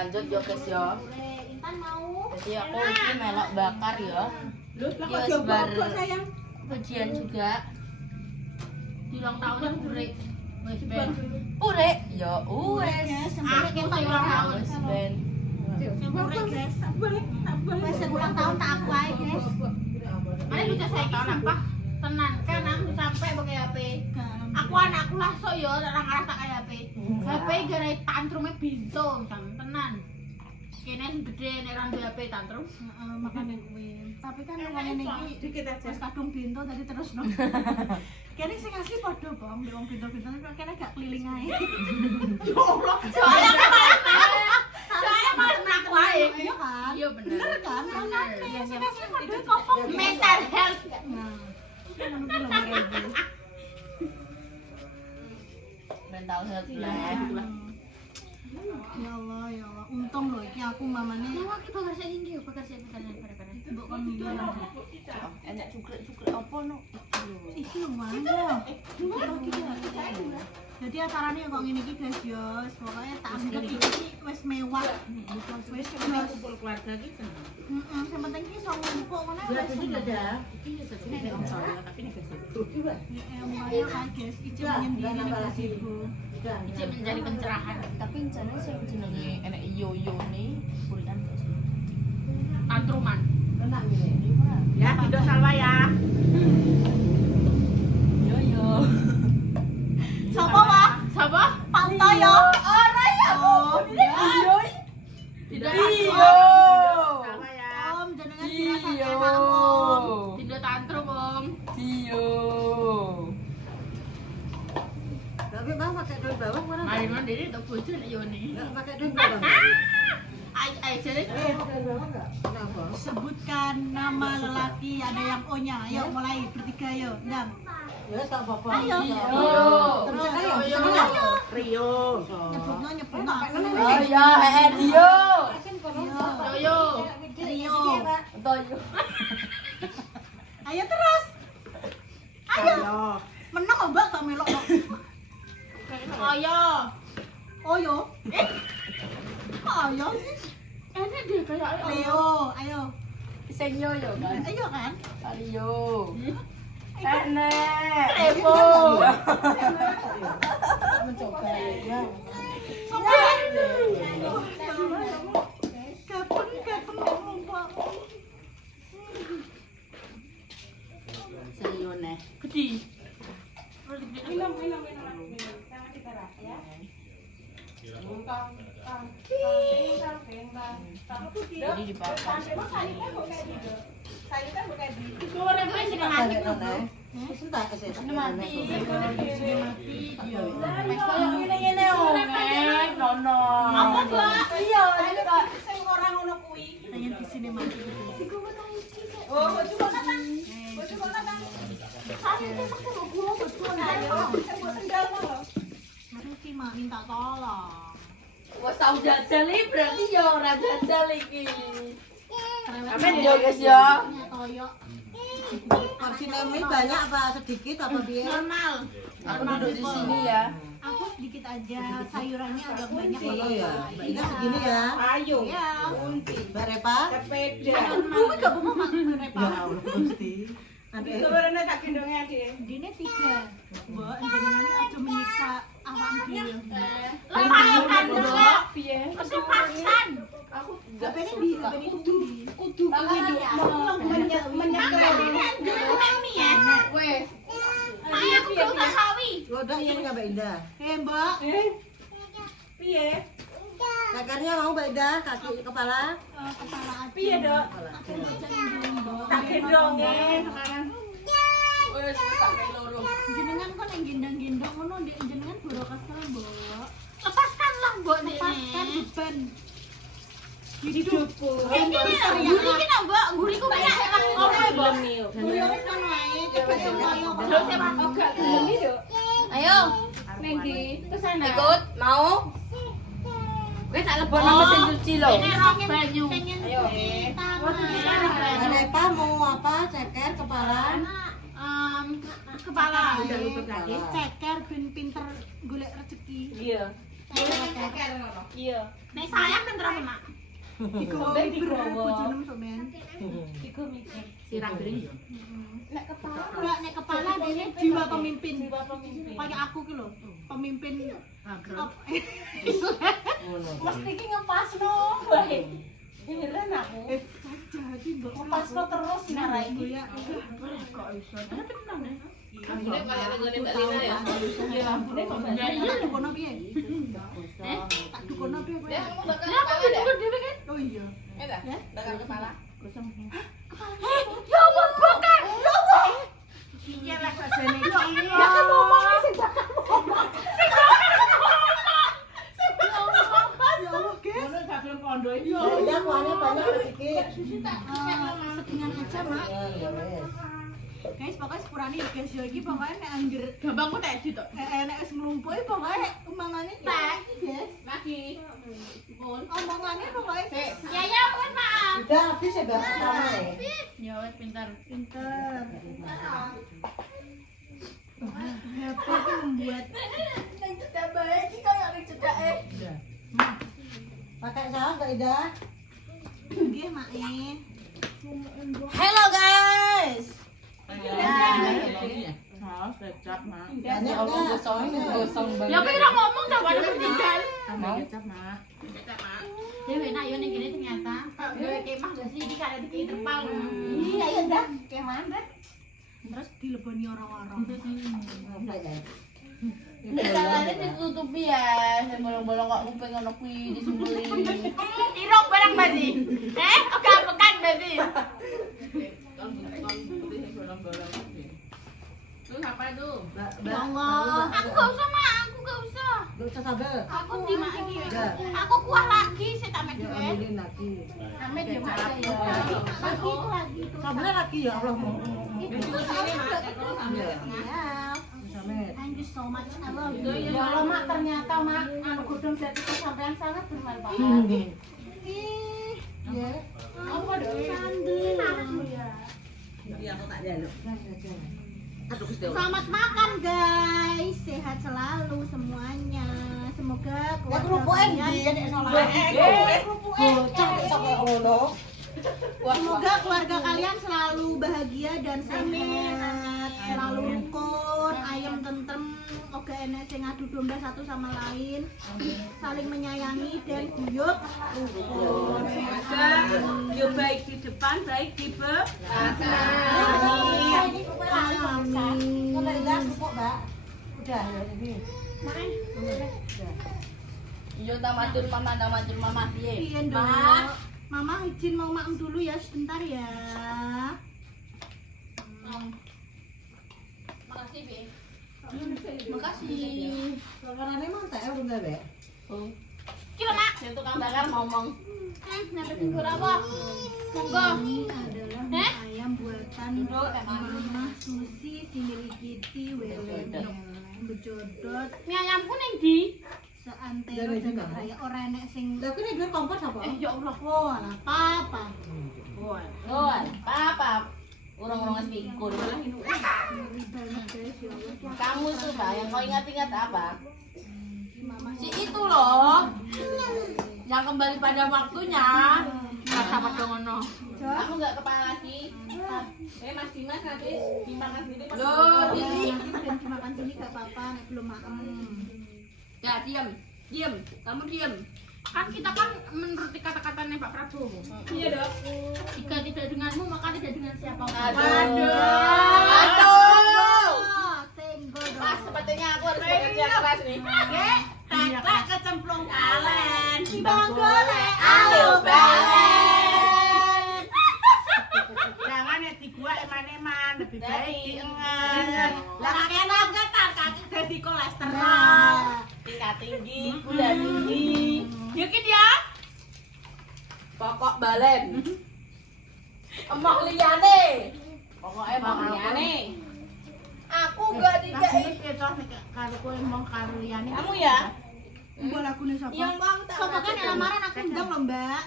lanjut yo guys yo. Intan mau. Jadi aku ini melok bakar ya. Iki wis bar ujian juga. Di ulang tahunnya Burek. Wis ben. Urek ya wes. Aku sing ulang tahun. Wes ben. Burek guys. Wes ulang tahun tak aku ae guys. Mane lucu saiki sampah tenan kan aku sampai pakai HP. Aku anakku lah sok yo ora ngarasa kayak HP. HP gara tantrume bintu tenan. Kene sing gede nek ora duwe HP tantrum. Heeh, makane kuwi. Tapi kan ngene iki dikit aja. wis kadung bintu tadi terus no. Kene sing asli padha, Bang. Wong bintu-bintu kene gak keliling ae. Ya Allah, soalnya malah aku ae. Iya kan? Iya bener. Bener kan? Bener. Iya sing asli padha kopong Mental health. Nah. Kan ngono lho Marebu. Mental health lah. Ya Allah, ya Allah. Untung loh iki aku mamane Nah, iki bakar sik iki yo, bakar sik pisanan pada-pada. mbok kon milih. Enak cukrek-cukrek apa no? Iki lho mana? Jadi acaranya kok ngene iki guys ya, pokoknya tak anggap iki wis mewah. Wis Kumpul keluarga gitu. heeh, sing penting iki iso ngumpul ngono wis. Iki ya sesine nek om saya tapi nek kesel. Ya ayo kan guys, iki menyendiri nek ibu. Ijek menjadi pencerahan. Tapi rencana sing jenenge enek yo-yo ne burikan guys. Tantruman. Ya, Indo Salwa ya. Yo-yo. Sopo, Pak? Sapa? Pak Toyo. Ora ya. Yo. Tidak Iyo. Salwa ya. Om jenengan dirasake enak Om. Tidak tantrum, Om. Iyo. Tapi Bang pakai daun bawang mana? Main mandiri tak bojo nek yo ni. Enggak pakai daun bawang. Ai jadi Daun bawang enggak? Kenapa? Sebutkan nama lelaki ada yang O-nya. Ayo mulai bertiga ayo. Ndang. Ya, tak apa-apa. Ayo. Terus ayo. Rio. Nyebutno. Oh ya, Dio. Yo. Rio. Toyo. Ayo terus. Ayo. Ayo. Menang kok Mbak tak melok. Ayo. Oh yo. Ayo sih. Enak dia kayak Leo, ayo. Sing yo-yo kan. Ayo kan. Rio. Enek. Revo. Mencoba ya. Kapan ngomong. Sing yo ne. Gede. Jadi dibakar seperti ini. Goreng aja sing mati. Wis entek kesih. Mati. Iya. Ngene-ngene oke. Nono. Apa, Mbak? Iya, ini Kak. Pengen di sini mati. Harus sih mak minta tolong. Wes tau jajal iki berarti ya ora jajal iki. Amin Ya guys ya. Toyo. Porsi nemi banyak apa sedikit apa piye? Normal. Aku duduk di sini ya. Aku sedikit aja, sayurannya agak banyak. Oh ya, Mbak Ina segini ya. Ayo. Ya. Mbak Repa? Bumi gak mau mak Repa. Ya Allah, mesti. Adik. Dine 3. Mbak, jenengan iki aja menyiksa awak dhewe. Lepakan dulu. Mesti pasan. Tapi ini kudu Wes. Ayo aku ke rumah sawi. Udah ini enggak Mbak Indah. Mbak. Cakarnya mau Mbak Indah, kaki kepala. Kepala aja. Piye, Dok? Aku aja ngiling, Mbak. Tak gendonge sekarang. Wes tak kayak loro. Jenengan kok yang gendang-gendong ngono ndek jenengan boro kesel, Mbak. Lepaskanlah, Mbok Lepaskan ini. beban. Hidupku. Ini guri ki nak, Mbok. Guriku banyak lah. Oke, Mbok. Guri wis kan wae, cepet yo ayo. Terus ya, Pak. Oga gelem iki, Dok. Ayo, Ning ndi? Kesana. ikut mau? Gue tak lebon sama mesin cuci lo. Ini rok banyu. Ayo. Mbak Repa mau apa? Ceker kepala. Kepala. Udah luput lagi. Ceker ben pinter golek rezeki. Iya. Iya. Nek sayang kan terus mak. Digowo bojone sok men. Iku mikir. Sirah gering yo. Nek kepala. Enggak nek kepala dene jiwa pemimpin. Jiwa pemimpin. Kayak aku ki lho, pemimpin Mesti ki ngepasno wae. Heran aku. jadi mbok Ngepasno terus narai iki. ya. Kok iso? Tapi tenang ya. Ambune kaya ngene Mbak Lina ya. Ya ampune kok Ya iya. Tak dukono piye? Tak dukono piye kowe? Ya aku bakal kepala deh. Oh iya. Ya, bakal kepala. Ya Allah bakar. Ya Allah. Iya lah sajane iki. Ya kan ngomong sing bakar. Ya Allah, guys. Ya kuahnya banyak sedikit. Sedengan aja, Mak. Ya wes. Guys, pokoknya sepurane ya guys, ya iki pokoknya nek anggere Gampangku tek sitok. nek wis nglumpuhi pokoknya umangane tek, guys. Lagi. Omongane pokoknya Ya ya mohon maaf. Udah habis ya Mbak pertama ya. Ya wes pintar. pinter. HP itu membuat Pakai saus Kak Ida. nggih, Mak. Hello guys. Saus kecap, Mak. Ya Allah gosong banget. Ya kira ngomong dah pada meninggal. Tambah kecap, Mak. Dewe nak yo ning kene ternyata. Dewe kemah gak sih iki kare dikei terpal. Iya, ya dah. Kemana dah? Terus dileboni orang-orang. Caranya ditutupi ya. Saya bolong-bolong kok kuping ono kuwi disembeli. Irong barang berarti. Oke pekan berarti. Itu apa itu? Ya Allah. Aku gak usah mak, aku gak usah. Gak usah sambal. Aku di mak iki. Ya. Aku kuah lagi saya tak mek Ya dhewe. ambilin lagi. Ame di mak ya. Lagi itu. Sambalnya lagi ya Allah mau. Ya. Samet. Thank you so much. I love you. Ya Allah mak ternyata mak anu godhong jati sampean sangat bermanfaat. Ih, ya. Apa dong? Iya, aku tak jaluk. Aduh, Gusti Allah. Selamat makan guys, sehat selalu semuanya. Semoga Ya kerupuknya di nek salah. Bocah kok sampe ngono. semoga keluarga kalian selalu bahagia dan sehat, selalu rukun, ayam tentrem, oga enek sing adu domba satu sama lain, saling menyayangi dan guyup rukun. Yo baik di depan, baik di Amin. Kalau Ida kerupuk, Mbak. Udah ya ini. Yo tak matur mama piye? Iya dong. Mama izin mau makan dulu ya sebentar ya. Makasih, Bi. Makasih. Lawanane mantek urung gawe. Ki lho mak. Yang tukang bakar ngomong. Nyampe tinggur apa? Monggo. Ini adalah ayam buatan Mama Susi Sinirikiti Bejodot Mie ayamku ning ndi? seantero jaga raya ora enek sing Lah kuwi duwe kompor sapa? ya Allah kok ala papa. Oh, papa. Urung-urung pikun. Ngeri banget guys ya Allah. Kamu tuh, Pak, yang kau ingat-ingat apa? Mama Si itu loh. Yang kembali pada waktunya. Rasa padha ngono. Aku nggak kepala lagi. Mas Dimas nanti dimakan sendiri. Loh, ini. dan dimakan sini gak apa-apa nek belum makan. Ya, diam. Kamu diam. Kan kita kan menuruti kata-katanya Pak Prabowo. Iya, Dok. Jika tidak denganmu maka tidak dengan siapapun. Aduh. Senggol Pas dong. sepertinya aku harus bekerja keras nih. Tak kecemplung kalen. Bang golek ayo balen. Jangan ya digua eman-eman, lebih baik diengen. Lah enak ketar kaki dadi kolesterol. Tingkat tinggi, gula tinggi. Yuk dia. Pokok balen. Emok liyane. Pokoknya emok liyane. Aku gak dikei. Kalau kowe mau karo liyane. Kamu ya? Mbok lagune sapa? Yang bang tak. Sapa kan lamaran aku ndang lho, Mbak.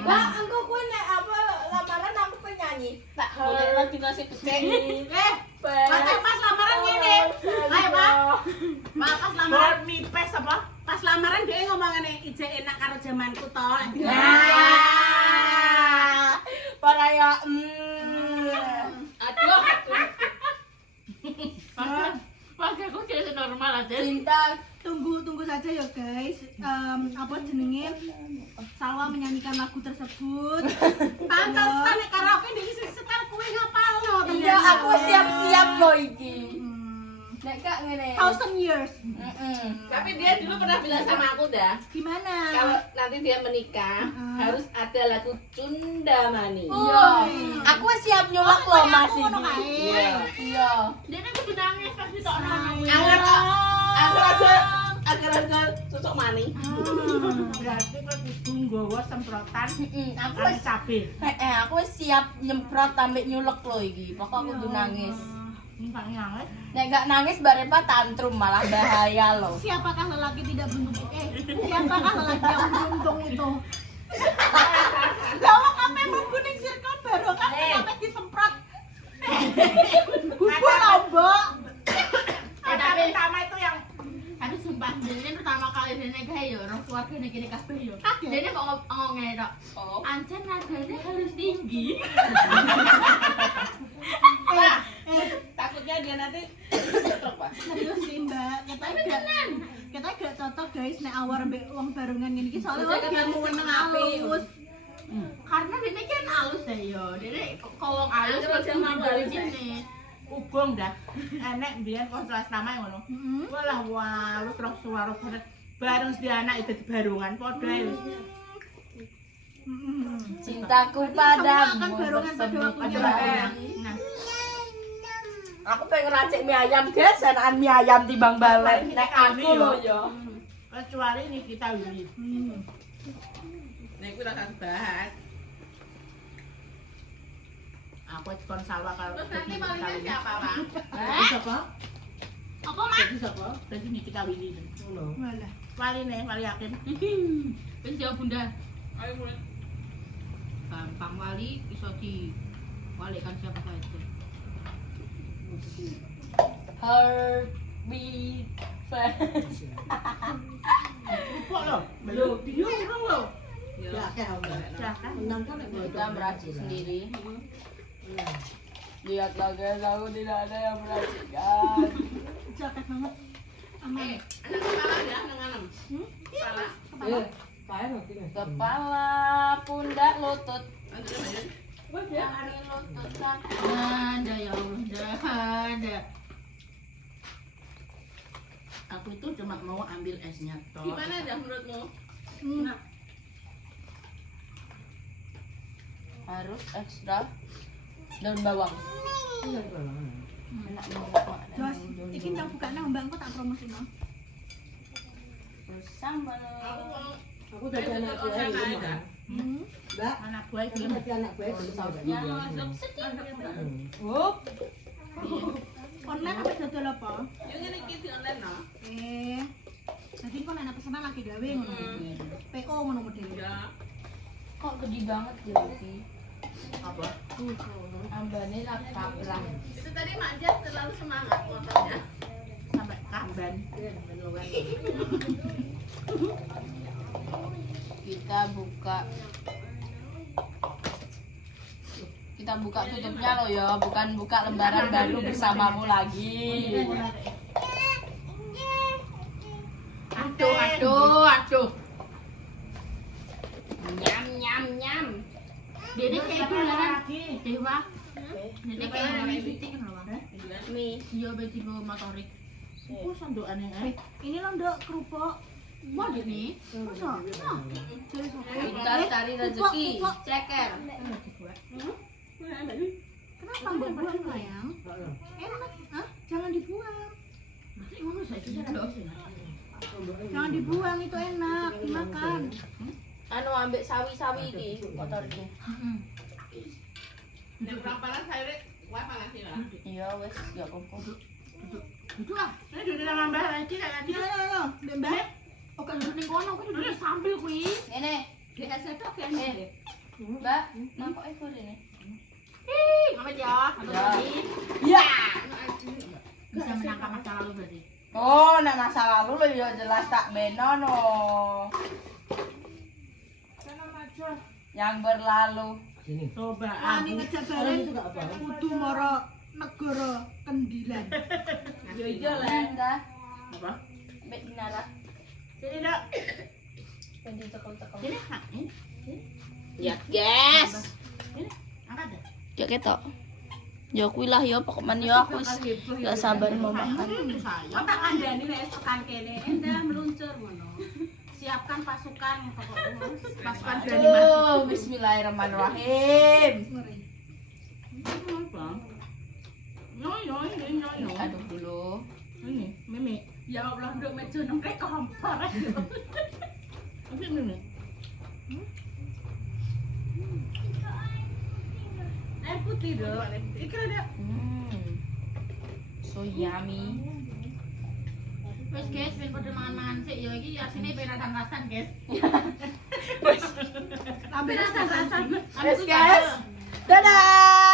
Mbak, engko kowe nek apa lamaran aku penyanyi. Tak boleh lagi nasi becek. Pas lamaran ngene. Ayo, Pak. Pas lamaran mipes apa? Pas lamaran dia ngomongane ije enak karo zamanku to. Para ya Aduh. Pakai aku jadi normal aja. cinta Tunggu saja ya guys. Apa jenenge? Salwa menyanyikan lagu tersebut. Pantesan nek karaoke ndek setel kuwi ngapalno. iya aku siap-siap loh iki nek kak ngene 1000 years. Tapi dia dulu pernah bilang sama aku dah, Gimana? kalau nanti dia menikah harus ada lagu Cundamani. iya aku wis siap nyolok loh mas iki Iya. iya Dia kan kudu nangis pas ditokno. Agar susuk mani. Berarti kok ditunggu semprotan aku kali wis cabe. aku wis siap nyemprot sampe nyulek loh iki pokok aku kudu nangis Mbak nangis. nek gak nangis barepa tantrum malah bahaya loh Siapakah lelaki tidak beruntung? Siapakah lelaki yang beruntung itu? Lawak sampai mengguning circle baru kan sampai disemprot. Bubur lombok. Tapi pertama itu yang tapi sumpah dia pertama kali dia nikah ya orang keluarga gini kabeh yo. Dia mau ngomong ngene tok. Ancen nadanya harus tinggi. Takutnya dia nanti stroke, Pak. Serius sih mbak, kita gak cocok guys nek awar mbek wong barungan ngene iki soalnya Cocok dia kan mau sing halus. Karena dia kan halus ya yo. Dia kolong halus Terus terus yang mau dari halus, sini. Ugong dah. Enek mbiyen konsultasi ngono. Walah walus terus suara bareng di anak itu di barungan padha wis. cintaku Semua padamu akan barungan pada waktunya. Nah. Aku pengen racik mie ayam guys, enakan mie ayam timbang balen. Nek aku loh yo. Kecuali ini kita Willy. Nek kuwi ora kan bahas. Aku kon salwa kalau Terus nanti malingnya siapa, Pak? Siapa? Apa, Mak? Siapa? Berarti Nikita Willy. Walah. Wali nih, wali yakin. Wis ya Bunda. Ayo mulai. Gampang wali iso diwalikan siapa saja. Heartbeat fast. Kok lo? Belum. Bingung lo. Ya, Kita meracik sendiri. Lihatlah guys, aku tidak ada yang meracikan. Jaket banget. Aman. anak kepala ya nanganem. Kepala. Kepala, pundak, lutut. Lanjut. Kaki, lutut, kaki. Ada ya Allah, ada. Aku itu cuma mau ambil esnya toh. Gimana dah menurutmu? Harus ekstra daun bawang. Enak banget. Jos, iki tak buka nang mbak, engko tak promosino. Terus sambal. Aku jadi anak gue di rumah. Mbak, anak buah iki. anak gue Sausnya. Online apa dodol apa? Yo ngene iki di online no. Jadi kok nek pesanan lagi gawe ngono. PO ngono model. Ya. Kok gede banget jadi? Apa? Ambane lah kabrang. Itu tadi Mak Jas terlalu semangat motornya. Sampai kamban. Kita buka tutupnya loh ya, bukan buka lembaran baru bersamamu lagi. Aduh. Nyam. Dede kayak dolaran Dewa. Dede kayak orang syuting kan loh, Bang. Nih. Iya, beti go motorik. Ku sandukane ini lho nduk kerupuk. Mau nih. Masa? Pintar cari rezeki, ceker. Kenapa mbak buang sayang? Enak, hah? Jangan dibuang. Jangan dibuang, itu enak, dimakan. Anu ambek sawi-sawi iki motor iki. Nek kurang panas saya wah panas ya. Iya wis, gak apa-apa. Duduk lah. Ini duduk sama mbak lagi kayak tadi. Ayo, mbak. Oke, duduk ning kono, kuwi duduk sambil kuwi. Ngene, GSF tok kan. Mbak, mangkok e ini. Ih, ngamet ya. Satu Ya. lagi. Ya. Bisa menangkap masa lalu berarti. Oh, nek masa lalu lho ya jelas tak beno no. Yang berlalu. Coba Wani ngejabaren kudu mara negara Kendilan. Yo iya lah. Enggak. Apa? Mbak Dinara. Sini Dok. Pendi cekel-cekel. Sini. Ya, guys. Angkat dah. Ya ketok. Ya kuwi lah ya pokoknya ya aku wis gak sabar mau makan. Kok tak kandhani nek tekan kene, endah meluncur ngono. Siapkan pasukan pokoknya. Pasukan berani mati. Aduh, bismillahirrahmanirrahim. Apa? Yo. Aduk dulu. Ini, Mimi. Ya Allah, nduk meja nang rek kompor. Apa Mimi? Air putih Dok. Iki ada. So yummy. Wes guys, ben padha mangan-mangan sik ya iki asine ben rasan-rasan guys. Tapi Ben rasan-rasan. Yes, guys. Dadah.